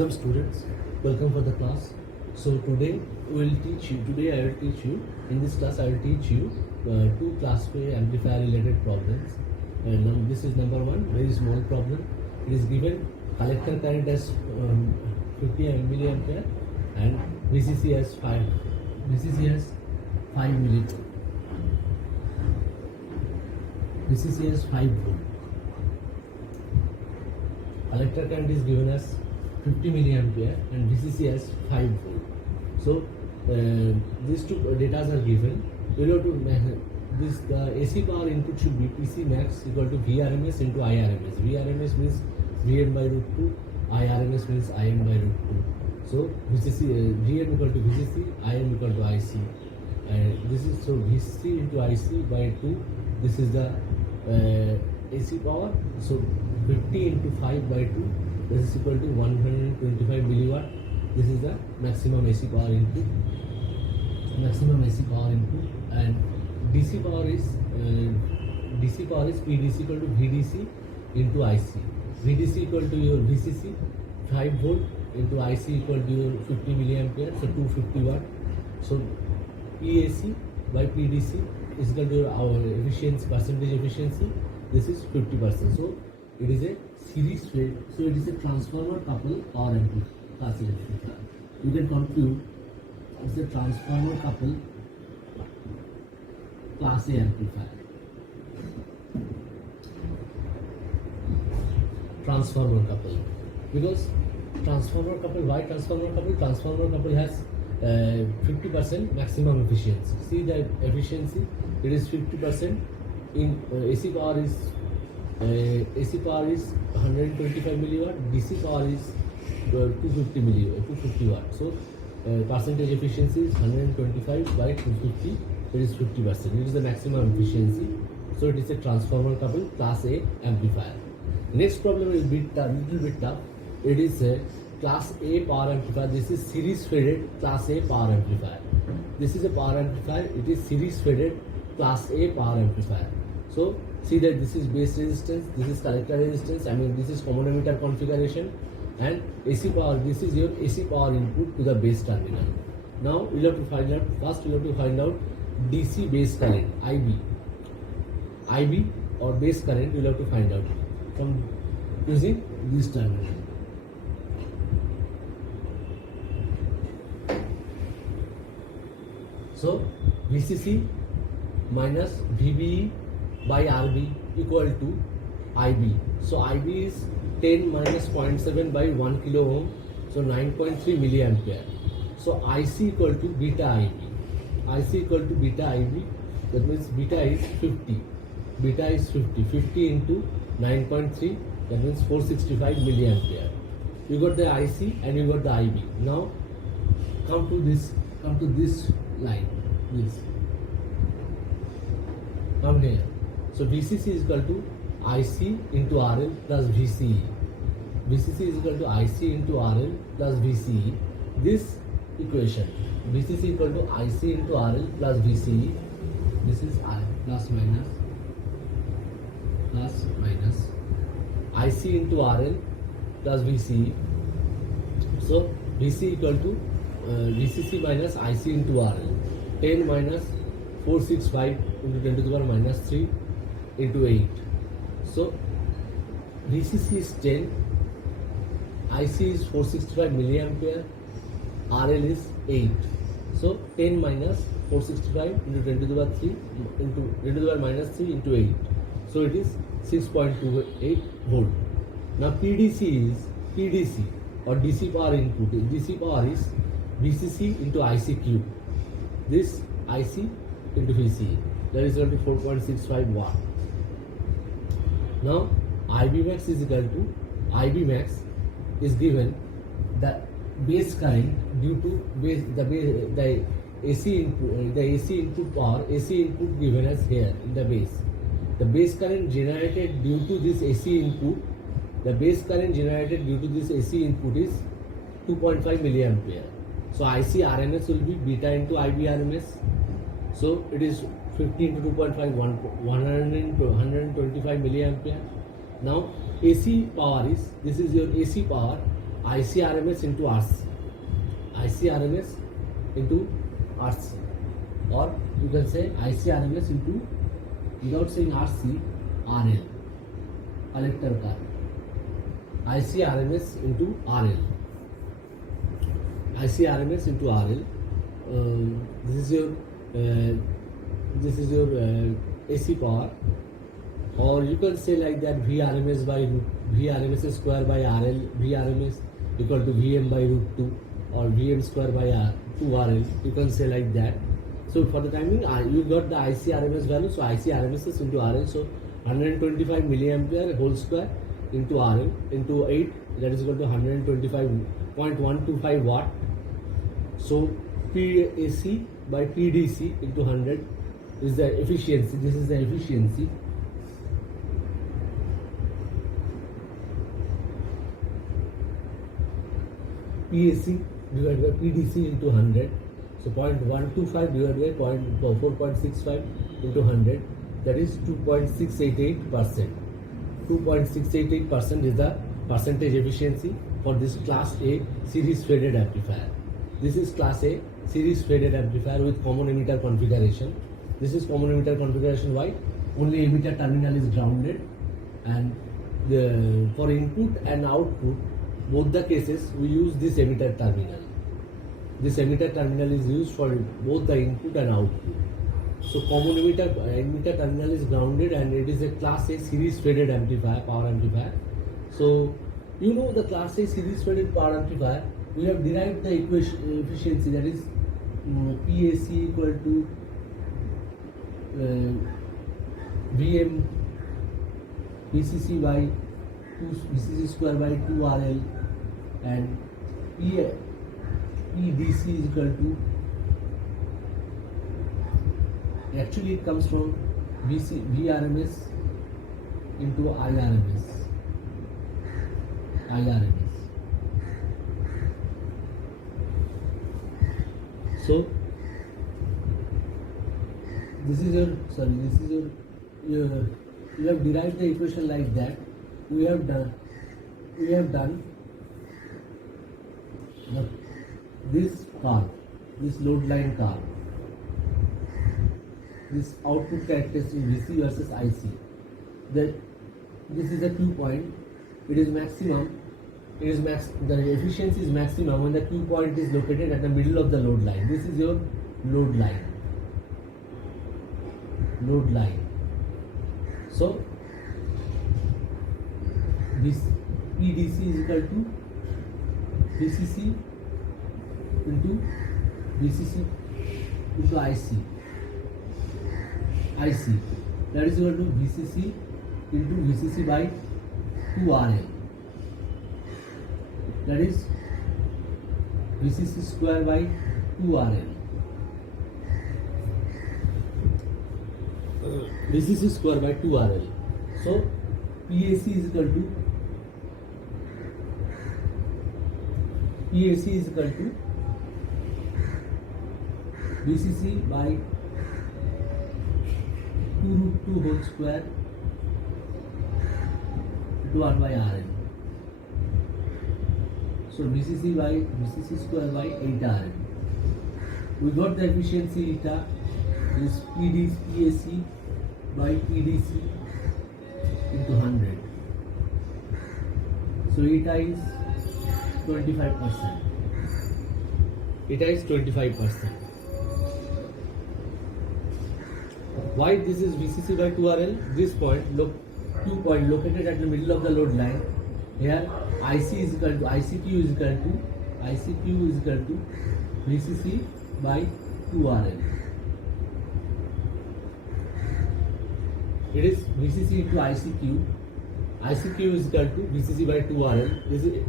Welcome students, welcome for the class. So today I will teach you, in this class I will teach you two class A amplifier related problems. And this is number one, very small problem. It is given collector current as 50 milliampere and VCC as 5 millivolt. VCC as 5 volt. Collector current is given as 50 milliampere and VCC as 5 volt. So these two data are given. You have to the AC power input should be PC max equal to VRMS into IRMS. VRMS means Vm by root 2. IRMS means Im by root 2. So VCC Vm equal to VCC, Im equal to IC. This is so VCC into IC by 2. This is the AC power. So 50 into 5 by 2. This is equal to 125 milliwatt. This is the maximum AC power input. And DC power is PDC equal to VDC into IC. VDC equal to your VCC 5 volt into IC equal to your 50 milliampere, so 250 watt. So PAC by PDC is equal to our efficiency, percentage efficiency. This is 50%. So it is a series fed. So it is a transformer couple power amplifier. You can conclude it's a transformer couple class A amplifier. Transformer couple, because transformer couple, why transformer couple? Transformer couple has 50% maximum efficiency. See the efficiency, it is 50%. In AC power is 125 milliwatt, DC power is 250 watt. So percentage efficiency is 125 by 250. It is 50%. It is the maximum efficiency. So it is a transformer coupled class A amplifier. Next problem is little bit tough. It is a class A power amplifier. This is series faded class A power amplifier. This is a power amplifier. It is series faded class A power amplifier. So see that this is base resistance, this is collector resistance. This is common emitter configuration, and AC power. This is your AC power input to the base terminal. Now we have to find out. First we have to find out DC base current, IB or base current. We have to find out from using this terminal. So VCC minus VBE by RB equal to IB. So IB is 10 minus 0.7 by 1 kilo ohm, so 9.3 milliampere. So IC equal to beta IB. IC equal to beta IB, that means beta is 50. Beta is 50. 50 into 9.3, that means 465 milliampere. You got the IC and you got the IB. Now come to this line. This. Come here. So VCC is equal to IC into RL plus VCE. VCC is equal to IC into RL plus VCE. This equation, VCC equal to IC into RL plus VCE. This is I plus minus IC into RL plus VCE. So VC equal to VCC minus IC into RL. 10 minus 465 into 10 to the power minus 3 into 8. So VCC is 10, IC is 465 milliampere, RL is 8. So 10 minus 465 into 10 to the power 3 into 10 to the power minus 3 into 8. So it is 6.28 volt. Now PDC or DC power input. DC power is VCC into IC cube. This IC into VCE. That is equal to 4.65 watt. Now IB max is equal to is given the base current due to the AC input power, AC input given as here in the base. The base current generated due to this AC input, is 2.5 milliampere. So IC RMS will be beta into IB RMS. So it is 50 into 2.5, 125 milliampere. Now AC power is, this is your AC power. ICRMS into RC. ICRMS into RC, or you can say ICRMS into, without saying RC, RL, collector current. ICRMS into RL. ICRMS into RL. This is your AC power, or you can say like that VRMS by VRMS square by RL. VRMS equal to VM by root 2, or VM square by 2RL. You can say like that. So for the timing, you got the ICRMS value. So ICRMS is into RL. So 125 milliampere whole square into RL into 8, that is equal to 125.125 watt. So PAC by PDC into 100 is the efficiency. This is the efficiency. PAC divided by PDC into 100. So 0.125 divided by 4.65 into 100, that is 2.688%. 2.688% is the percentage efficiency for this class A series faded amplifier. This is class A series faded amplifier with common emitter configuration. This is common emitter configuration. Why? Only emitter terminal is grounded, and for input and output, both the cases we use this emitter terminal. This emitter terminal is used for both the input and output. So common emitter terminal is grounded, and it is a class A series faded amplifier, power amplifier. So you know the class A series faded power amplifier, we have derived the equation efficiency, that is PAC equal to VM VCC by 2 VCC square by 2RL, and PDC is equal to, actually it comes from VRMS into IRMS. So this is your you have derived the equation like that. We have done this curve, this load line curve, this output characteristic VC versus IC. That this is a Q point. It is maximum. The efficiency is maximum when the Q point is located at the middle of the load line. This is your load line. So this PDC is equal to VCC into VCC into IC. That is equal to VCC into VCC by 2RL. That is VCC square by 2RL. VCC square by 2RL. So PAC is equal to VCC by 2 root 2 whole square into 1 by RL. So VCC square by 8RL. We got the efficiency eta is PAC by PDC into 100. So eta is 25%. Why this is VCC by 2RL? This point, Q point located at the middle of the load line. Here ICQ is equal to VCC by 2RL. It is VCC into ICQ. ICQ is equal to VCC by 2RL. This is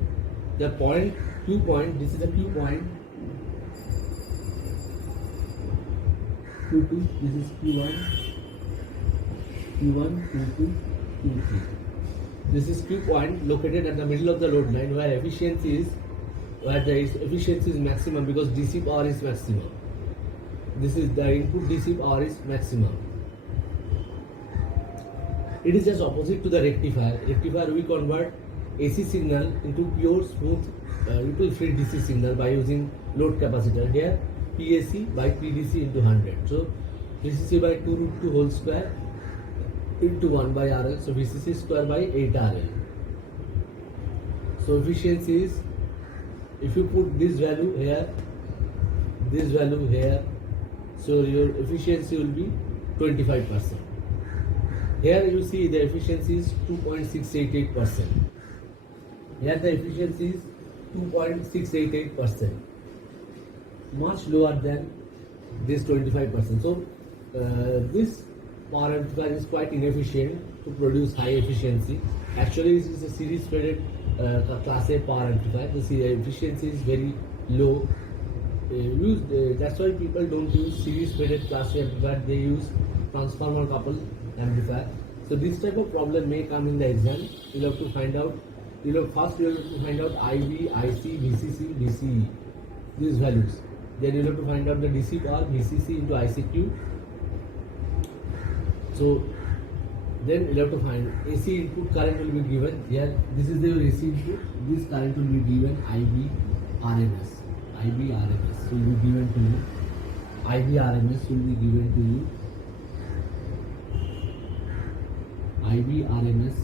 the point, Q point. This is the Q point. Q2. This is Q1. Q1, Q2, Q3. This is Q point located at the middle of the load line, where the efficiency is maximum because DC power is maximum. This is the input DC power is maximum. It is just opposite to the rectifier. Rectifier we convert AC signal into pure smooth ripple free DC signal by using load capacitor. Here PAC by PDC into 100. So VCC by 2 root 2 whole square into 1 by RL. So VCC square by 8 RL. So efficiency is, if you put this value here, this value here, so your efficiency will be 25%. Here you see the efficiency is 2.688%. Here the efficiency is 2.688%. Much lower than this 25%. So this power amplifier is quite inefficient to produce high efficiency. Actually, this is a series fed class A power amplifier. The efficiency is very low. That's why people don't use series fed class A amplifier. They use transformer coupled amplifier. So this type of problem may come in the exam. You'll have to find out. First you have to find out IV, IC, VCC, DCE, these values. Then you'll have to find out the DC power, VCC into ICQ. So then you'll have to find AC input current will be given. Here this is the AC input. This current will be given IB RMS. IB RMS will be given to you. IB RMS will be given to you. IB RMS.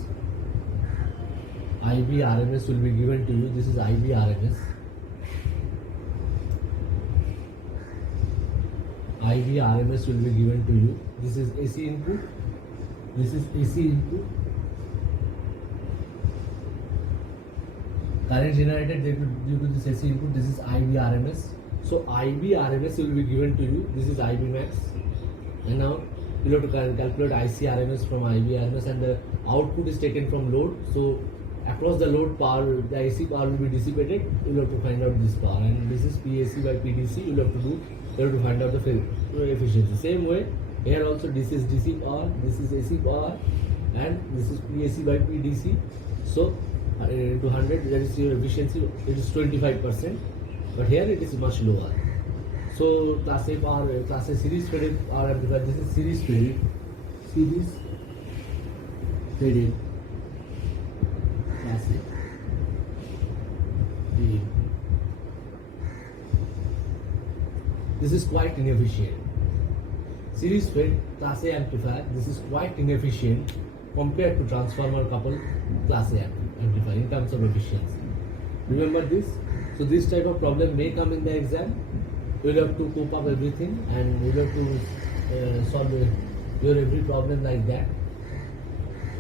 IB RMS will be given to you. This is IB RMS. IB RMS will be given to you. This is AC input. This is AC input. Current generated due to this AC input. This is IB RMS. So IB RMS will be given to you. This is IB max. And now you have to calculate IC RMS from IB RMS, and the output is taken from load. So across the load power, the AC power will be dissipated. You will have to find out this power, and this is PAC by PDC. You will have to do. You have to find out the efficiency. Same way here also, this is DC power, this is AC power, and this is PAC by PDC. So into 100, that is your efficiency. It is 25%, but here it is much lower. So class A power, class A series fed power amplifier. This is series fed class A. This is quite inefficient. Series fed class A amplifier. This is quite inefficient compared to transformer coupled class A amplifier in terms of efficiency. Remember this. So this type of problem may come in the exam. You will have to cope up everything, and you will have to solve your every problem like that.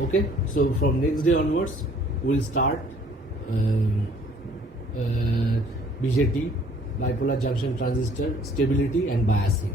Okay. So from next day onwards, we'll start BJT, bipolar junction transistor, stability and biasing.